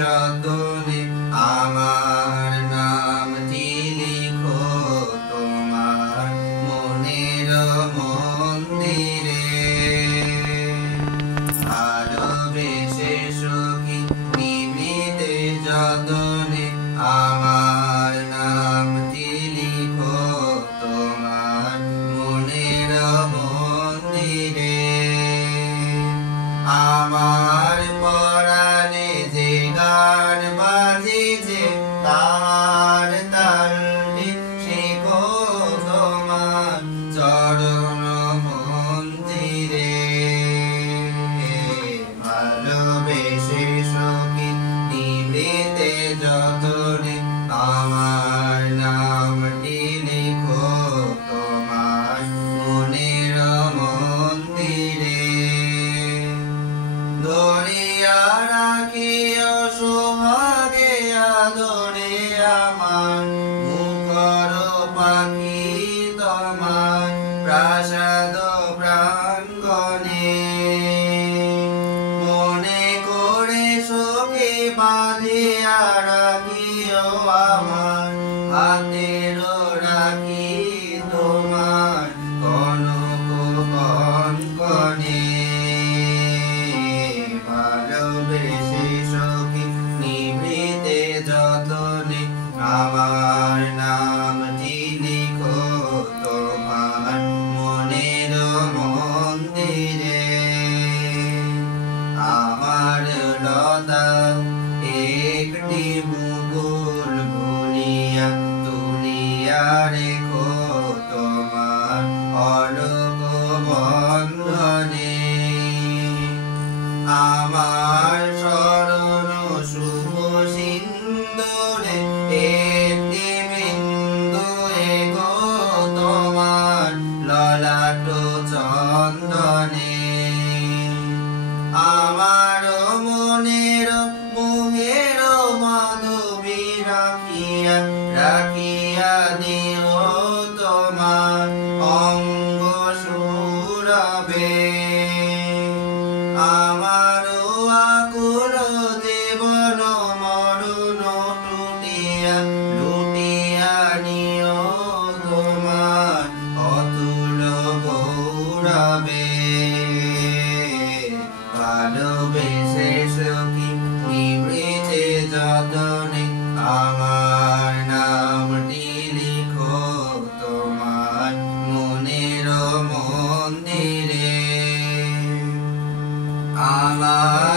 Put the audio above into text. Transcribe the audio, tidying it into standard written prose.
যতনে আমার নামটি লিখো তোমার মনের মন্দিরে। ভালোবেসে সখী নিভৃতে যতনে আমার নামটি লিখো তোমার মনের মন্দিরে। আমার পরাণে যে গান বাজিছে তার তালটি শিখো তোমার চরণ মন্দিরে। ভালোবেসে সখী নিভৃতে যতনে আমার নামটি লিখো তোমার মনের মন্দিরে। ধরিয়া রাখিও সোহাগে আদরে আমার মুখর পাখি তোমার প্রাসাদ প্রাঙ্গণে। মনে করে সখী বাঁধিয়া রাখিও আমার হাতের রাখি তোমার কনক কনকনে। ভালোবেসে সখী নিভৃতে যতনে আমার নামটি লিখো তোমার মনের মন্দিরে। আমার লতা একটি মুকুল বুনিয়া তুলিয়া রেখো তোমার অলোক বন্ধনে। আমার শরণ শুভ সিন্দুরে একটি বিন্দু এগো তোমার ললাট চন্দনে। আমার মনের মোহের মাধবী রাখিয়া রাখিয়া দিও তোমার অঙ্গ সুরবে। আমার আকুল জীবন মরণ টুটিয়া লুটিয়া নিও তোমার অতুল গৌরবে। ভালোবেসে সখী নিভৃতে যতনে আমার নামটি লিখো তোমার মনের মন্দিরে। আমার